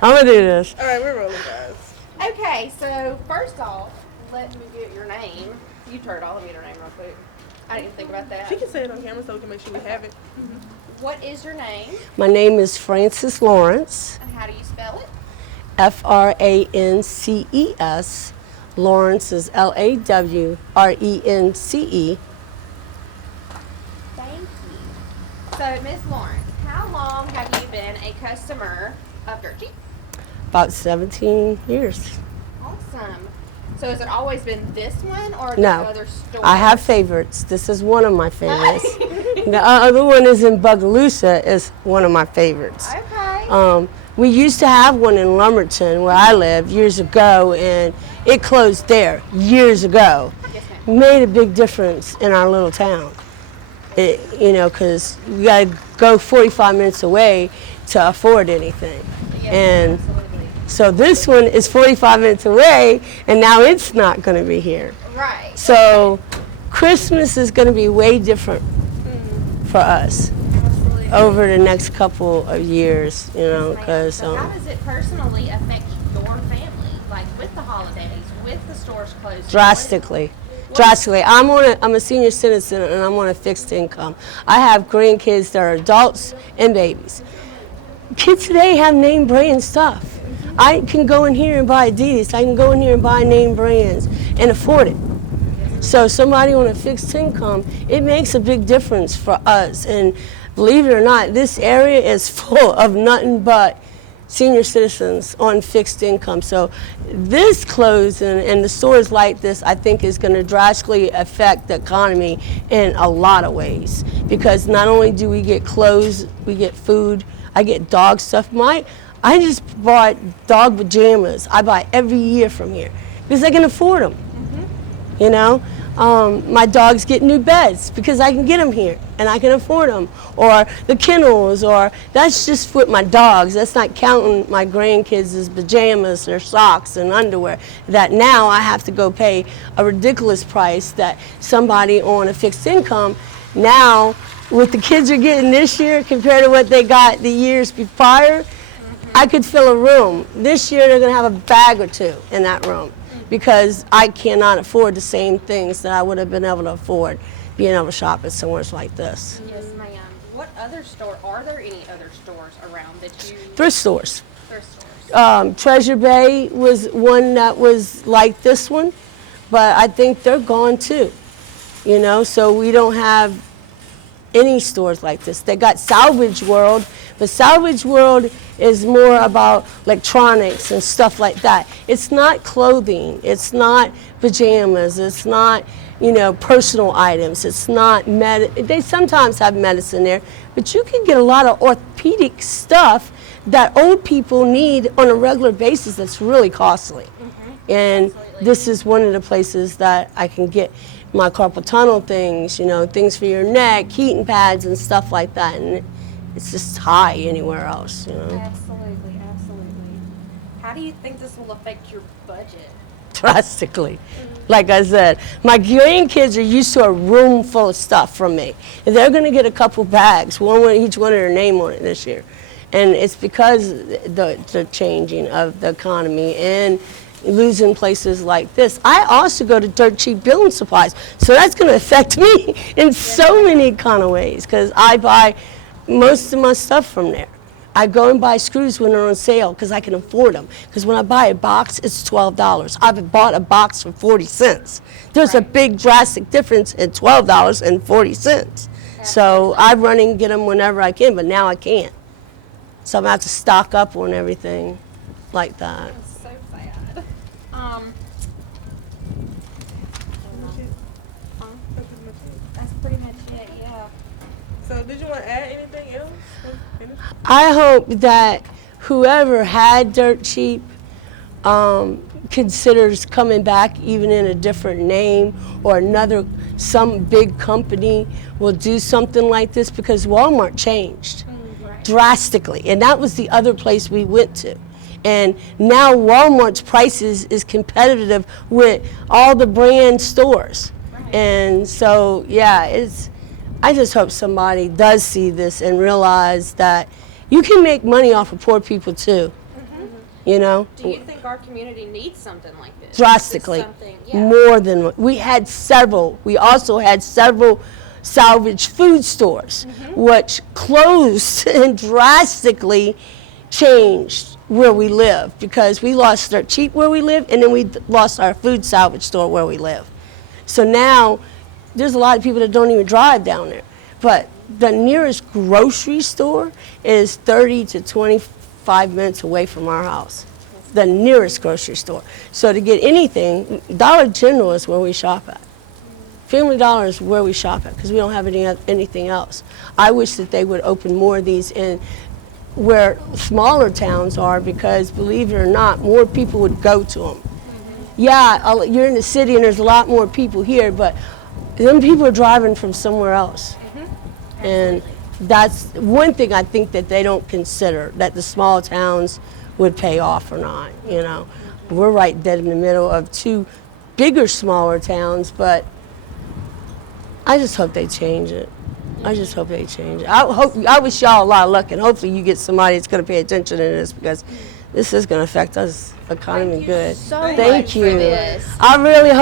I'm gonna do this. All right, we're rolling, guys. Okay, so first off, let me get your name. You Turtle, let me get your name real quick. I didn't even think about that. She can say it on camera so we can make sure we have it. What is your name? My name is Frances Lawrence, And how do you spell it? Frances. Lawrence is Lawrence. Thank you. So, Miss Lawrence, how long have you been a customer of Dirt Cheap? About 17 years. Awesome. So, has it always been this one or No, the other stores? I have favorites. This is one of my favorites. The other one is in Bogalusa, is one of my favorites. Okay. We used to have one in Lumberton where I lived years ago, and it closed there years ago. Yes, ma'am. Made a big difference in our little town. Because you got to go 45 minutes away to afford anything. Yes, And absolutely. so this one is 45 minutes away, and now it's not going to be here. Right. So Christmas is going to be way different for us Absolutely. over the next couple of years, because So how does it personally affect your family, like with the holidays, with the stores closed? drastically. I'm a senior citizen, and I'm on a fixed income. I have grandkids that are adults and babies. Kids today have name brand stuff. I can go in here and buy Adidas. I can go in here and buy name brands and afford it. So somebody on a fixed income, it makes a big difference for us. And believe it or not, this area is full of nothing but senior citizens on fixed income. So this closing and the stores like this, I think, is going to drastically affect the economy in a lot of ways. Because not only do we get clothes, we get food. I get dog stuff. I just bought dog pajamas. I buy every year from here because I can afford them. My dogs get new beds because I can get them here and I can afford them. Or the kennels, or that's just with my dogs. That's not counting my grandkids' pajamas, their socks and underwear, that now I have to go pay a ridiculous price that somebody on a fixed income now, what the kids are getting this year compared to what they got the years prior, I could fill a room. This year they're going to have a bag or two in that room because I cannot afford the same things that I would have been able to afford being able to shop at somewhere like this. Yes, ma'am. What other store, are there any other stores around that you? Thrift stores. Thrift stores. Treasure Bay was one that was like this one, but I think they're gone too. So we don't have any stores like this. They got Salvage World, but Salvage World is more about electronics and stuff like that. It's not clothing, it's not pajamas, it's not, personal items, it's not they sometimes have medicine there, but you can get a lot of orthopedic stuff that old people need on a regular basis that's really costly. And Absolutely. this is one of the places that I can get my carpal tunnel things, things for your neck, heating pads and stuff like that. And it's just high anywhere else, Absolutely. How do you think this will affect your budget? Drastically. Like I said, my grandkids are used to a room full of stuff from me. And they're going to get a couple bags, one with each one of their name on it this year. And it's because the changing of the economy and losing places like this. I also go to Dirt Cheap Building Supplies, so that's going to affect me in so many kind of ways because I buy most of my stuff from there. I go and buy screws when they're on sale because I can afford them. Because when I buy a box, it's $12. I've bought a box for 40 cents. There's a big drastic difference in $12 and 40 cents. So I run and get them whenever I can, but now I can't. So I'm going to have to stock up on everything like that. That's so sad. That's pretty much it, yeah. So did you want to add anything else? I hope that whoever had Dirt Cheap considers coming back even in a different name, or some big company will do something like this, because Walmart changed drastically, and that was the other place we went to. And now Walmart's prices is competitive with all the brand stores. And so, yeah, I just hope somebody does see this and realize that you can make money off of poor people too. you know. Do you think our community needs something like this? Drastically, Something, yeah. more than we had several. We also had several salvage food stores, which closed and drastically changed where we live because we lost our cheap where we live, and then we lost our food salvage store where we live. So now there's a lot of people that don't even drive down there. But the nearest grocery store is 30 to 25 minutes away from our house. The nearest grocery store. So to get anything, Dollar General is where we shop at. Family Dollar is where we shop at because we don't have anything else. I wish that they would open more of these in where smaller towns are because, believe it or not, more people would go to them. Yeah, you're in the city and there's a lot more people here, but then people are driving from somewhere else. And that's one thing I think that they don't consider, that the small towns would pay off or not, you know. We're right dead in the middle of two bigger, smaller towns, but I just hope they change it. I just hope they change it. I wish y'all a lot of luck, and hopefully you get somebody that's going to pay attention to this because this is going to affect us economy good. So Thank much you. for this. I really hope